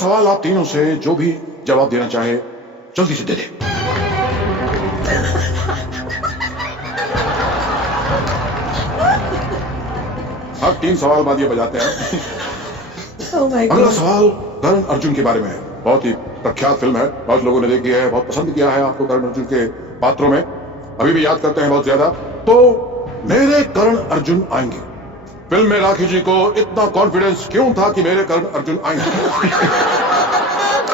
सवाल आप तीनों से जो भी जवाब देना चाहे जल्दी से दे दे। अब 3 सवाल बाद ये बजाते हैं। अगला सवाल करण अर्जुन के बारे में है। बहुत ही प्रख्यात फिल्म है, बहुत लोगों ने देखी है, बहुत पसंद किया है आपको करण अर्जुन के पात्रों में, अभी भी याद करते हैं बहुत ज्यादा। तो मेरे करण अर्जुन आएंगे। फिल्म में राखी जी को इतना कॉन्फिडेंस क्यों था कि मेरे करण अर्जुन आएंगे?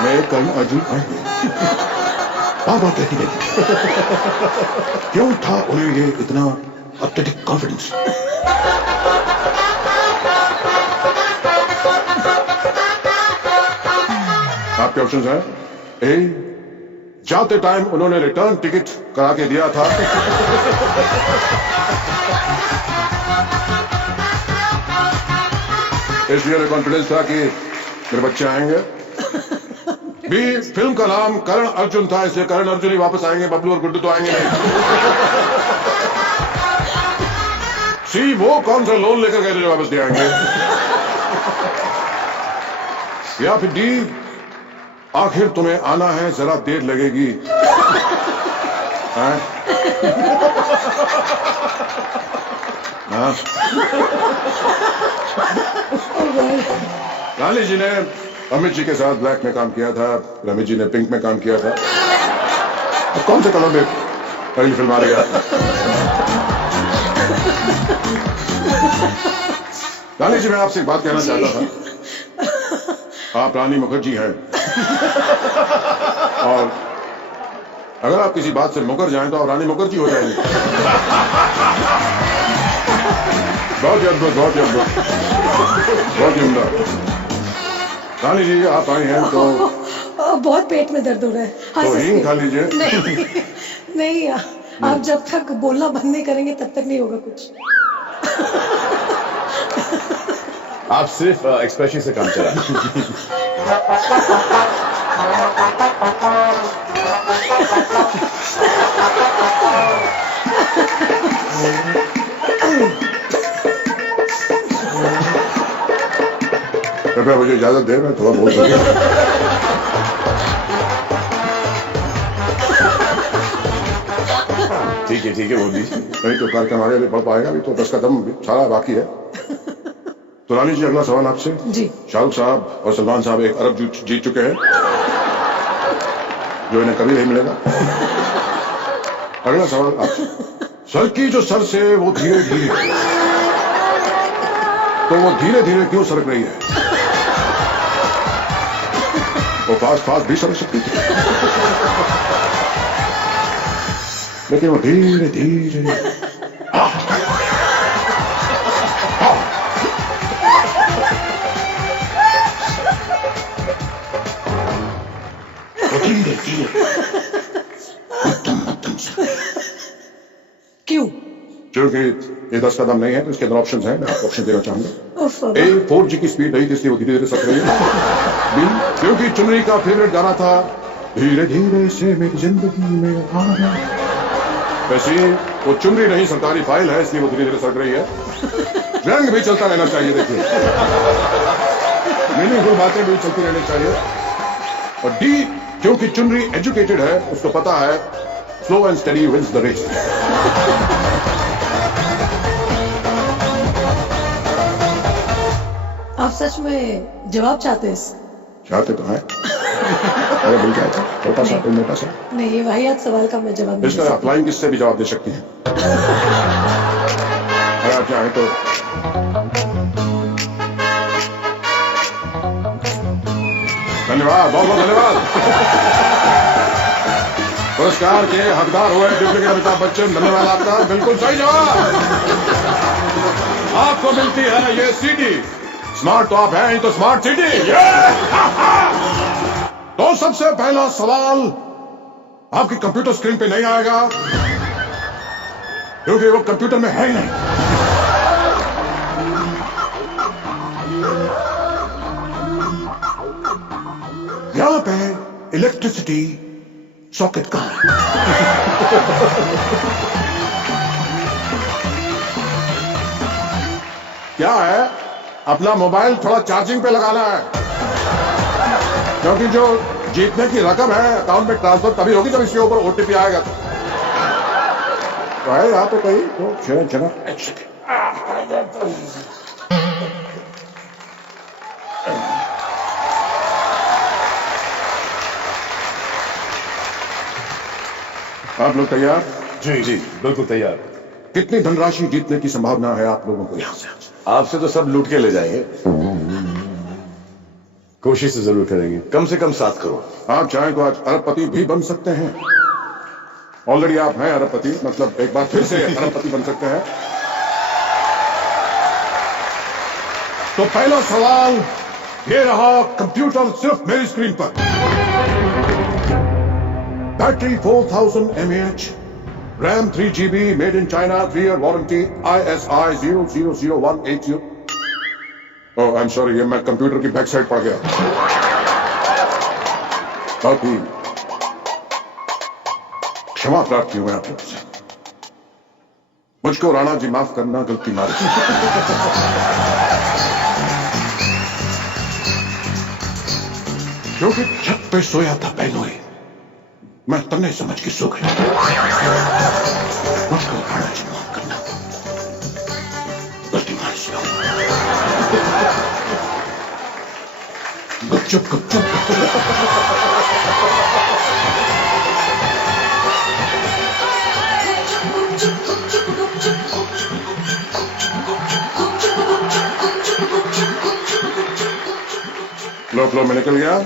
मेरे करण अर्जुन आएंगे बार बार कहती रहती, क्यों था उन्हें ये इतना अत्यधिक कॉन्फिडेंस? आपके ऑप्शंस हैं। ए, जाते टाइम उन्होंने रिटर्न टिकट करा के दिया था। इसलिए कॉन्फिडेंस था कि मेरे बच्चे आएंगे। बी, फिल्म का नाम करण अर्जुन था, इसलिए करण अर्जुन ही वापस आएंगे, बबलू और गुड्डू तो आएंगे नहीं। सी, वो कौन सा लोन लेकर गए जो वापस दे आएंगे? या फिर डी, आखिर तुम्हें आना है, जरा देर लगेगी। हाँ? रानी जी ने अमित जी के साथ ब्लैक में काम किया था, रमित जी ने पिंक में काम किया था। अब कौन से कलर में पहली फिल्म आ रही है? रानी जी, मैं आपसे एक बात कहना चाहता था। आप रानी मुखर्जी हैं और अगर आप किसी बात से मुकर जाएं तो आप रानी मुखर्जी हो जाएंगे। बहुत ही अद्भुत, बहुत ही अद्भुत, बहुत ही उम्दा। रानी जी, आप आई हैं तो बहुत पेट में दर्द हो रहा है। तो हींग खा लीजिए। नहीं, नहीं, आप जब तक बोलना बंद नहीं करेंगे तब तक नहीं होगा कुछ। आप सिर्फ एक्सप्रेशन से काम चला। कृपया मुझे इजाजत दे, मैं थोड़ा बोल सकूं। ठीक है, बोल दीजिए। नहीं तो कार्यक्रम आगे बढ़ पाएगा, अभी तो 10 कदम सारा बाकी है। तो रानी जी, अगला सवाल आपसे। जी। शाहरुख साहब और सलमान साहब 1 अरब जीत चुके हैं, जो इन्हें कभी नहीं मिलेगा। अगला सवाल आपसे। सर की जो सर से वो धीरे धीरे, तो वो धीरे धीरे क्यों सरक रही है? वो फास्ट फास्ट भी सरक सकती थी, लेकिन वो धीरे धीरे। धीरे धीरे क्यों? क्योंकि ये 10 कदम नहीं है, तो इसके अंदर ऑप्शन है, मैं आपको ऑप्शन देना चाहूंगा। ए, 4G की स्पीड रही थी इसलिए वो धीरे धीरे सरक रही है। बी, क्योंकि चुनरी का फेवरेट गाना था, धीरे धीरे से मेरी जिंदगी में आना। वैसे वो चुनरी नहीं, सरकारी फाइल है, इसलिए वो धीरे धीरे सरक रही है। रंग भी चलता रहना चाहिए, देखिए, मीनिंगफुल बातें भी चलती रहनी चाहिए। और डी, क्योंकि चुनरी एजुकेटेड है, उसको पता है slow and steady wins the race. आप सच में जवाब चाहते हैं? चाहते तो हैं। अरे मिल जाएगा, छोटा सा कोई मोटा सा। नहीं, ये वाहियात सवाल का मैं जवाब नहीं इसका अप्लाइंग किससे भी जवाब दे सकती हैं। अगर आप चाहें तो। धन्यवाद, बहुत बहुत धन्यवाद। पुरस्कार के हकदार हुए डिप्टी अमिताभ बच्चन, धन्यवाद आपका। बिल्कुल सही जवाब। आपको मिलती है ये सीडी। स्मार्ट तो आप हैं ही, तो स्मार्ट सीडी। तो सबसे पहला सवाल आपकी कंप्यूटर स्क्रीन पे नहीं आएगा, क्योंकि वो कंप्यूटर में है ही नहीं। यहां पे इलेक्ट्रिसिटी सॉकेट कहां है? क्या है? अपना मोबाइल थोड़ा चार्जिंग पे लगाना है। क्योंकि जो जीतने की रकम है अकाउंट में ट्रांसफर तभी होगी जब इसके ऊपर ओटीपी आएगा। तो है यहाँ पे कहीं तो चला आप लोग तैयार? जी जी बिल्कुल तैयार। कितनी धनराशि जीतने की संभावना है आप लोगों को यहाँ से? आपसे तो सब लूट के ले जाएंगे। कोशिश तो जरूर करेंगे, कम से कम 7 करोड़। आप चाहें तो आज अरबपति भी बन सकते हैं। ऑलरेडी आप हैं अरबपति, मतलब एक बार फिर से अरबपति बन सकते हैं। तो पहला सवाल ये रहा, कंप्यूटर सिर्फ मेरी स्क्रीन पर। Battery 4000 mAh, RAM 3 GB, made in China, 3 year warranty, ISI 000180। Oh I am sorry, ये मैं कंप्यूटर की बैक साइड पड़ गया। काफी क्षमा प्रार्थी हूं आप लोगों से, मुझको राणा जी माफ करना, गलती मारी। क्योंकि छत पे सोया था पहनोई, मैं तन्ने समझ के सो गया। मुझको राणा जी माफ करना, गलती मारी से। गुपचुप गुपचुप लो मैं निकल गया।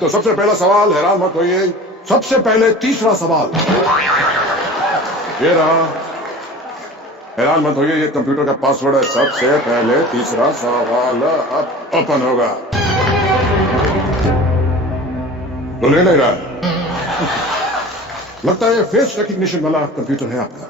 तो सबसे पहला सवाल, हैरान मत होइए, सबसे पहले तीसरा सवाल ये रहा। हैरान मत होइए, ये कंप्यूटर का पासवर्ड है। सबसे पहले तीसरा सवाल अब ओपन होगा। तो ले नहीं रहा है, लगता है फेस रिकग्निशन वाला कंप्यूटर है आपका।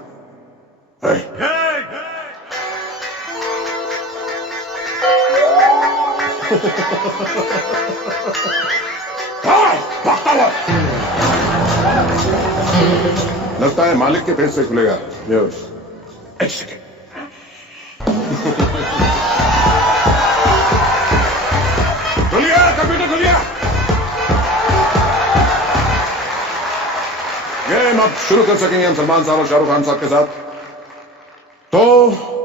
लगता है मालिक के फेस से खुलेगा। एक सेकेंड, खुलिए कंप्यूटर, खुलिए। गेम अब शुरू कर सकेंगे हम सलमान साहब और शाहरुख खान साहब के साथ। तो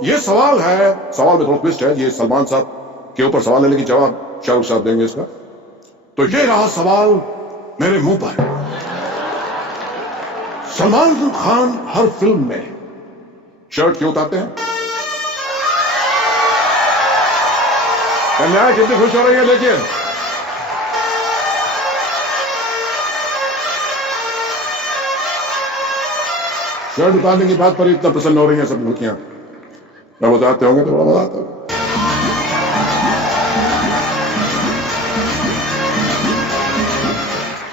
ये सवाल है, सवाल में थोड़ा ट्विस्ट है। ये सलमान साहब के ऊपर सवाल है लेकिन जवाब शाहरुख साहब देंगे इसका। तो ये रहा सवाल मेरे मुंह पर। सलमान खान हर फिल्म में शर्ट क्यों उतारते हैं? कन्या कितनी खुश हो रही है, देखिए। शर्ट उतारने की बात पर इतना प्रसन्न हो रही हैं सब लड़कियां। मैं बताते होंगे तो बड़ा मजा आता है।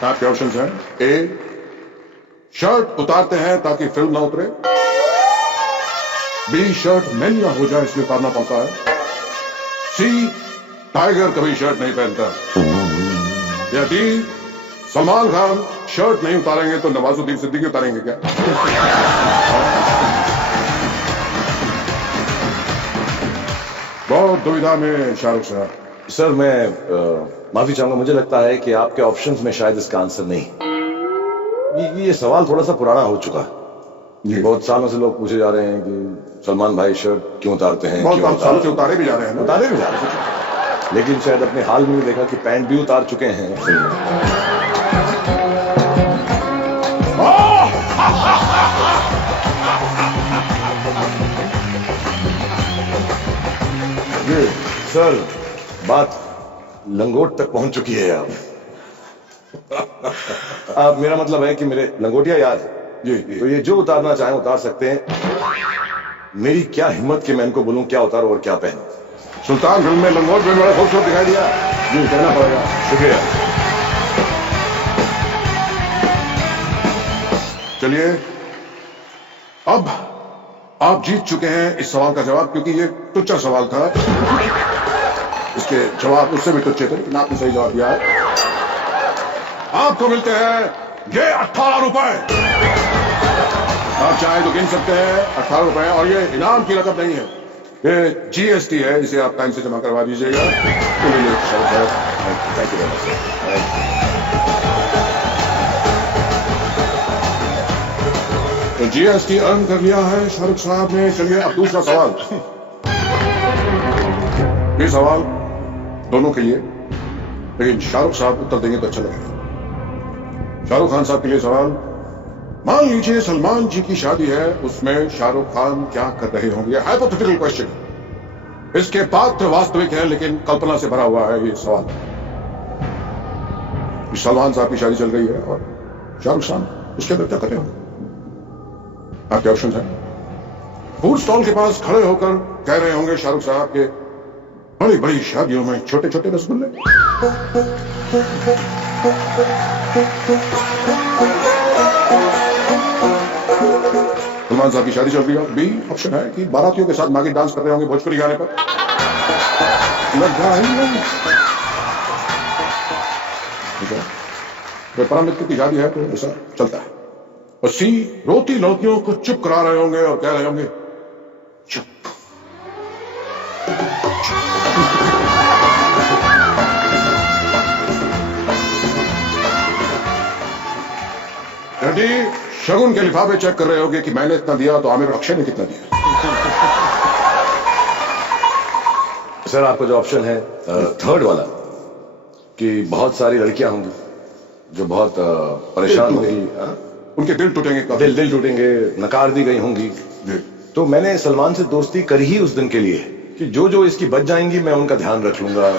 आपके ऑप्शंस हैं। ए, शर्ट उतारते हैं ताकि फिल्म ना उतरे। बी, शर्ट महंगा हो जाए इसलिए उतारना पड़ता है। सी, टाइगर कभी शर्ट नहीं पहनता। या डी, सलमान खान शर्ट नहीं उतारेंगे तो नवाजुद्दीन सिद्दीकी उतारेंगे क्या? बहुत दुविधा में शाहरुख साहब। सर मैं माफी चाहूंगा, मुझे लगता है कि आपके ऑप्शंस में शायद इसका आंसर नहीं। ये सवाल थोड़ा सा पुराना हो चुका है। बहुत सालों से लोग पूछे जा रहे हैं कि सलमान भाई शर्ट क्यों उतारते हैं। बहुत सालों से उतारे भी जा रहे हैं, उतारे भी जा रहे हैं, लेकिन शायद अपने हाल में देखा कि पैंट भी उतार चुके हैं फिल्म में। सर बात लंगोट तक पहुंच चुकी है आप। मेरा मतलब है कि मेरे लंगोटिया याद जी। तो ये जो उतारना चाहें उतार सकते हैं। मेरी क्या हिम्मत कि मैं इनको बोलूं क्या उतारो और क्या पहनो। सुल्तान फिल्म में लंगोट भी बड़ा खूबसूरत दिखाई दिया। जी, कहना पड़ेगा। शुक्रिया। चलिए, अब आप जीत चुके हैं इस सवाल का जवाब, क्योंकि ये टुच्चा सवाल था। इसके जवाब उससे भी टुच्चे थे, लेकिन आपने सही जवाब दिया है। आपको मिलते हैं ये 18 रुपए। आप चाहे तो गिन सकते हैं 18 रुपए, और ये इनाम की रकम नहीं है, ये GST है, इसे आप टाइम से जमा करवा दीजिएगा। Thank you very much sir. GST earn कर लिया है शाहरुख साहब ने। चलिए अब दूसरा सवाल। ये सवाल दोनों के लिए, लेकिन शाहरुख साहब उत्तर देंगे तो अच्छा लगेगा। शाहरुख खान साहब के लिए सवाल। मान लीजिए सलमान जी की शादी है, उसमें शाहरुख खान क्या कर रहे होंगे? Hypothetical question. इसके पात्र वास्तविक है लेकिन कल्पना से भरा हुआ है ये सवाल। सलमान साहब की शादी चल रही है और शाहरुख साहब उसके अंदर क्या कर रहे होंगे? आपके ऑप्शन है। फूड स्टॉल के पास खड़े होकर कह रहे होंगे शाहरुख साहब के, बड़ी बड़ी शादियों में छोटे छोटे रसगुल्ले। सलमान साहब की शादी चल रही है। बी ऑप्शन है कि बारातियों के साथ नागिन डांस कर रहे होंगे भोजपुरी गाने पर। लग रहा ही नहीं। ठीक है, कोई परम मित्र की शादी है तो ऐसा चलता है। और सी, रोती लौतियों को चुप करा रहे होंगे और कह रहे होंगे चुप। शगुन के लिफाफे चेक कर रहे होंगे कि मैंने इतना दिया तो आमिर अक्षय ने कितना दिया। सर आपका जो ऑप्शन है थर्ड वाला, कि बहुत सारी लड़कियां होंगी जो बहुत परेशान होंगी, उनके दिल टूटेंगे, दिल टूटेंगे, नकार दी गई होंगी। तो मैंने सलमान से दोस्ती करी ही उस दिन के लिए कि जो जो इसकी बच जाएंगी मैं उनका ध्यान रख लूंगा।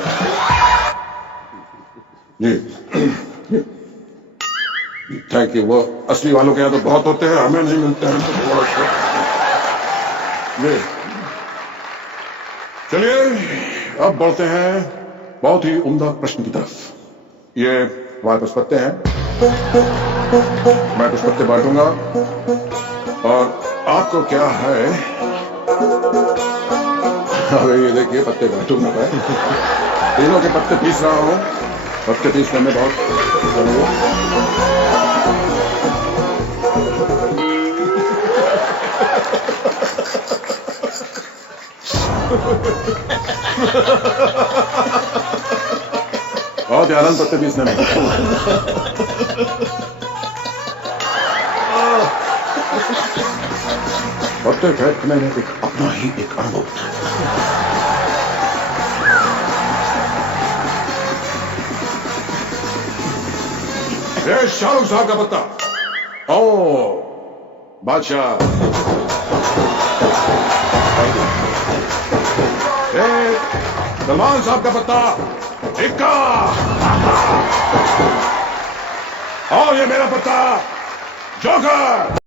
Thank you. वो असली वालों के यहाँ तो बहुत होते हैं, हमें नहीं मिलते हैं तो थोड़ा सा। चलिए अब बढ़ते हैं बहुत ही उम्दा प्रश्न की तरफ। ये हमारे पास पत्ते हैं, मैं कुछ पत्ते बांटूंगा और आपको क्या है, अरे ये देखिए पत्ते बांटूंगा मैं। तीनों के पत्ते पीस रहा हूं। पत्ते पीसने में बहुत बहुत आनंद पत्ते पीसने में। पत्ते फेंकने में एक अपना ही एक अनुभव था। ये शाहरुख साहब का पत्ता। ओ बादशाह, सलमान साहब का पत्ता इक्का। और ये मेरा पत्ता जोकर।